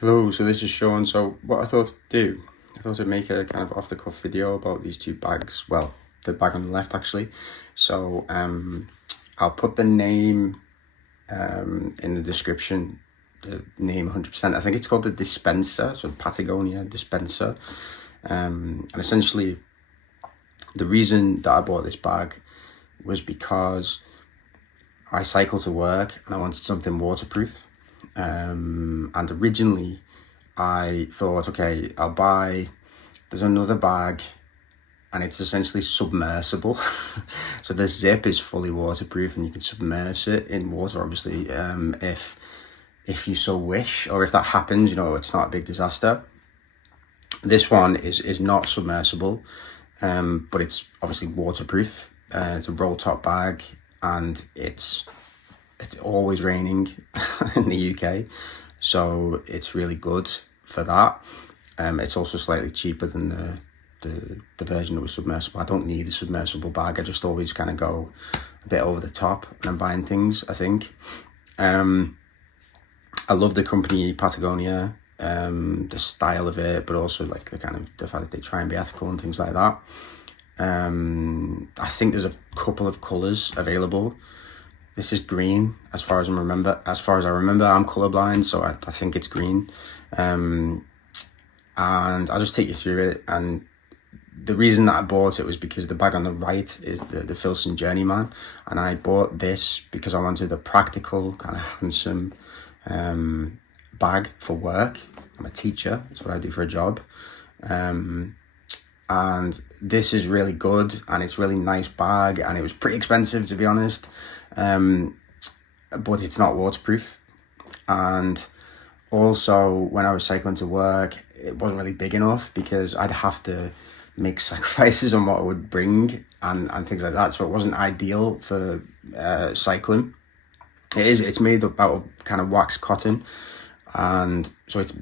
Hello, so this is Sean. So what I thought to do, I thought I'd make a kind of off-the-cuff video about these two bags. Well, the bag on the left actually. So I'll put the name in the description, the name 100%. I think it's called the Disperser, so Patagonia Disperser. And essentially the reason that I bought this bag was because I cycle to work and I wanted something waterproof. And originally I thought, okay, there's another bag and it's essentially submersible. So the zip is fully waterproof and you can submerge it in water, obviously, if you so wish, or if that happens, it's not a big disaster. This one is not submersible, but it's obviously waterproof. It's a roll top bag and it's always raining in the UK, so it's really good for that. It's also slightly cheaper than the version that was submersible. I don't need a submersible bag. I just always kind of go a bit over the top when I'm buying things, I think. I love the company Patagonia, the style of it, but also like the fact that they try and be ethical and things like that. I think there's a couple of colours available. This is green, as far as I remember. I'm colourblind, so I think it's green. And I'll just take you through it. And the reason that I bought it was because the bag on the right is the Filson Journeyman, and I bought this because I wanted a practical, kind of handsome bag for work. I'm a teacher, that's what I do for a job. And this is really good, and it's a really nice bag, and it was pretty expensive, to be honest. But it's not waterproof. And also, when I was cycling to work, it wasn't really big enough because I'd have to make sacrifices on what I would bring and things like that. So it wasn't ideal for cycling. It's made out of kind of wax cotton, and so it's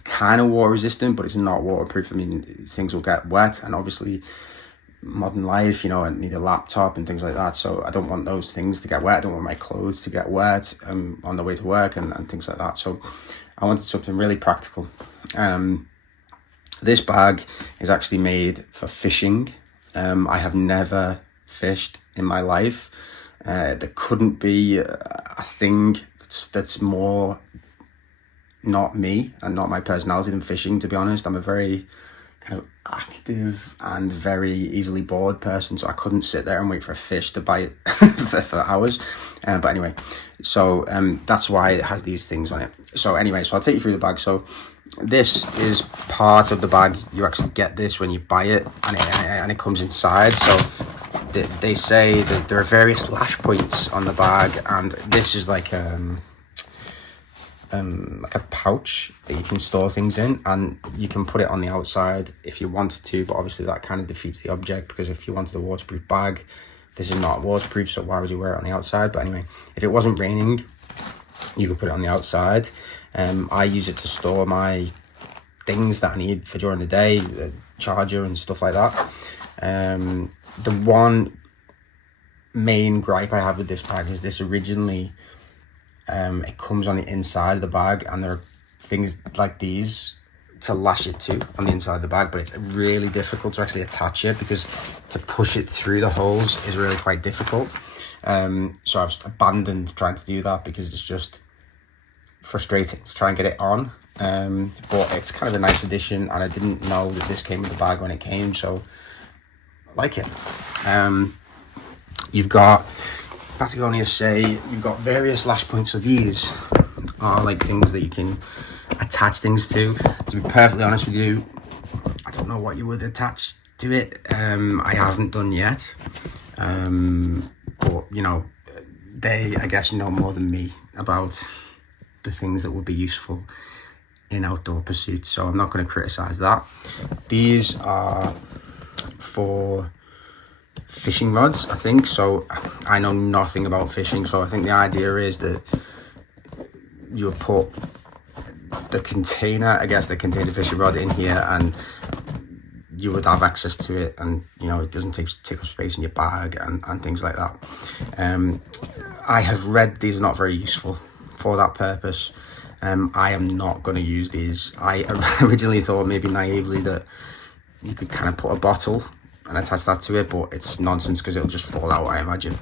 kind of water resistant, but it's not waterproof. I mean, things will get wet, and obviously modern life, I need a laptop and things like that, so I don't want those things to get wet. I don't want my clothes to get wet on the way to work and things like that. So I wanted something really practical. This bag is actually made for fishing. I have never fished in my life. There couldn't be a thing that's more not me and not my personality than fishing, to be honest. I'm a very kind of active and very easily bored person, so I couldn't sit there and wait for a fish to bite for hours. But anyway, so that's why it has these things on it. So anyway, so I'll take you through the bag. So this is part of the bag. You actually get this when you buy it, and it comes inside. So they say that there are various lash points on the bag, and this is like a pouch that you can store things in, and you can put it on the outside if you wanted to, but obviously that kind of defeats the object, because if you wanted a waterproof bag, this is not waterproof, so why would you wear it on the outside? But anyway, if it wasn't raining, you could put it on the outside. I use it to store my things that I need for during the day, the charger and stuff like that. The one main gripe I have with this bag is this originally, it comes on the inside of the bag, and there are things like these to lash it to on the inside of the bag, but it's really difficult to actually attach it, because to push it through the holes is really quite difficult. So I've abandoned trying to do that because it's just frustrating to try and get it on. But it's kind of a nice addition, and I didn't know that this came with the bag when it came, so I like it. You've got Patagonia say you've got various lash points. So these are like things that you can attach things to. To be perfectly honest with you, I don't know what you would attach to it. I haven't done yet. But they, I guess, know more than me about the things that would be useful in outdoor pursuits, so I'm not going to criticize that. These are for fishing rods, I think. So I know nothing about fishing, so I think the idea is that you put the container, the contains a fishing rod in here, and you would have access to it, and it doesn't take up space in your bag and things like that. I have read these are not very useful for that purpose. I am not going to use these. I originally thought, maybe naively, that you could kind of put a bottle and attach that to it, but it's nonsense because it'll just fall out, I imagine.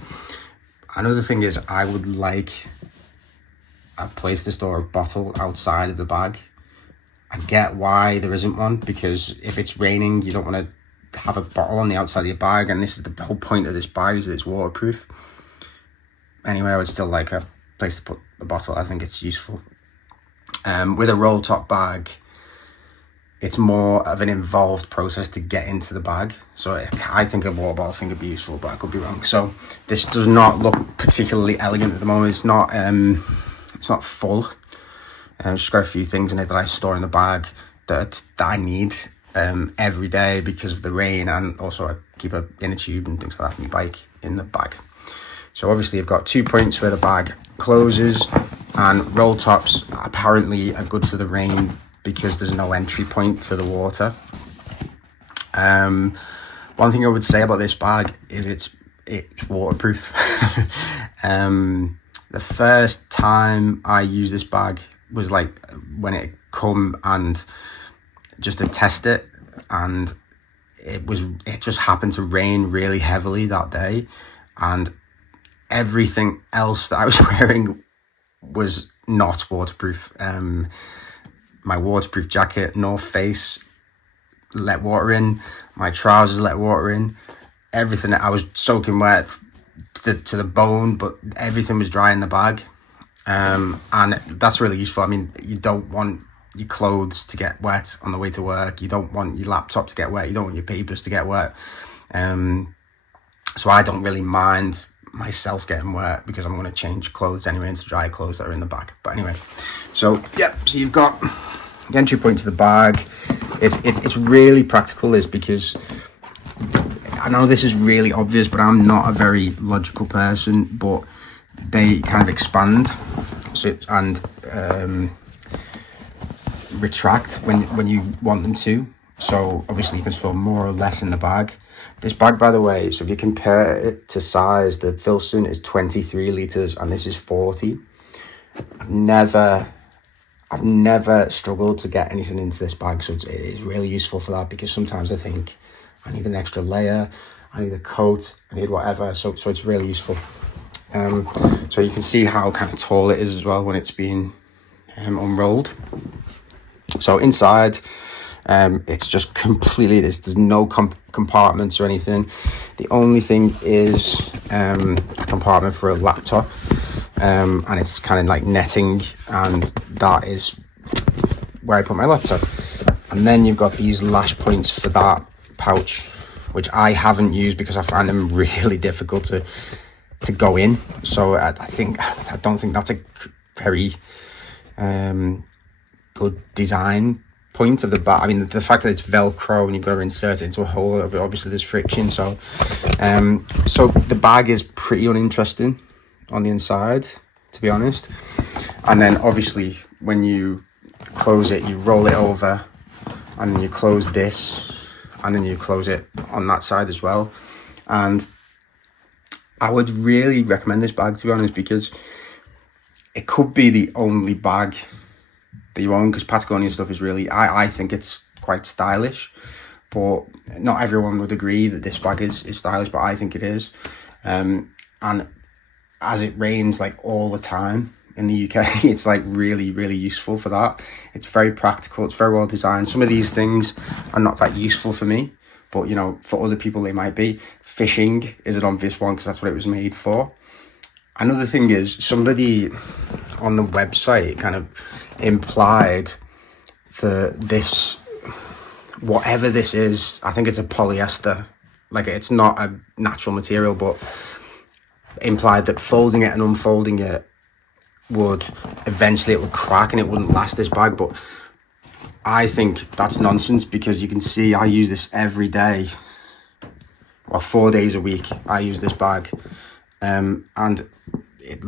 Another thing is, I would like a place to store a bottle outside of the bag. I get why there isn't one, because if it's raining, you don't want to have a bottle on the outside of your bag, and this is the whole point of this bag, is that it's waterproof. Anyway, I would still like a place to put a bottle. I think it's useful. With a roll top bag, it's more of an involved process to get into the bag. So I think a water bottle thing would be useful, but I could be wrong. So this does not look particularly elegant at the moment. It's not full. Just got a few things in it that I store in the bag that I need every day because of the rain, and also I keep a inner tube and things like that for my bike in the bag. So obviously I've got 2 points where the bag closes, and roll tops apparently are good for the rain because there's no entry point for the water. One thing I would say about this bag is it's waterproof. The first time I used this bag was like when it come and just to test it, and it just happened to rain really heavily that day, and everything else that I was wearing was not waterproof. My waterproof jacket, North Face, let water in. My trousers let water in. Everything, I was soaking wet to the bone, but everything was dry in the bag. And that's really useful. I mean, you don't want your clothes to get wet on the way to work. You don't want your laptop to get wet. You don't want your papers to get wet. So I don't really mind myself getting wet because I'm going to change clothes anyway into dry clothes that are in the bag. But anyway, so you've got the entry point to the bag. It's really practical, is because I know this is really obvious, but I'm not a very logical person, but they kind of expand and retract when you want them to. So obviously you can store more or less in the bag. This bag, by the way, so if you compare it to size, the Filson is 23 litres and this is 40. I've never struggled to get anything into this bag, so it's really useful for that, because sometimes I think I need an extra layer, I need a coat, I need whatever, so it's really useful. So you can see how kind of tall it is as well when it's being unrolled. So inside, it's just completely, there's no compartments or anything. The only thing is a compartment for a laptop, and it's kind of like netting, and that is where I put my laptop. And then you've got these lash points for that pouch, which I haven't used because I find them really difficult to go in. So I don't think that's a very good design point of the bag. I mean, the fact that it's Velcro and you've got to insert it into a hole, obviously there's friction. So the bag is pretty uninteresting on the inside, to be honest. And then obviously when you close it, you roll it over, and then you close this, and then you close it on that side as well. And I would really recommend this bag, to be honest, because it could be the only bag that you own, because Patagonia stuff is really, I think it's quite stylish, but not everyone would agree that this bag is stylish, but I think it is. And as it rains like all the time in the UK, it's like really, really useful for that. It's very practical, it's very well designed. Some of these things are not that useful for me, but you know, for other people they might be. Fishing is an obvious one because that's what it was made for. Another thing is, somebody on the website kind of implied that this, whatever this is, I think it's a polyester, like it's not a natural material, but implied that folding it and unfolding it would eventually, it would crack and it wouldn't last this bag. But I think that's nonsense, because you can see I use this every day, well, 4 days a week I use this bag, and it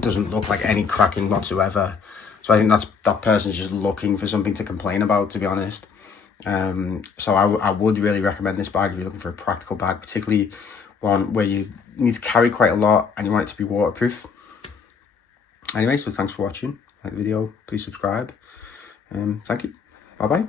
doesn't look like any cracking whatsoever. So I think that person's just looking for something to complain about, to be honest. So I would really recommend this bag if you're looking for a practical bag, particularly one where you need to carry quite a lot and you want it to be waterproof. Anyway, so thanks for watching. like the video, please subscribe. Thank you. Bye bye.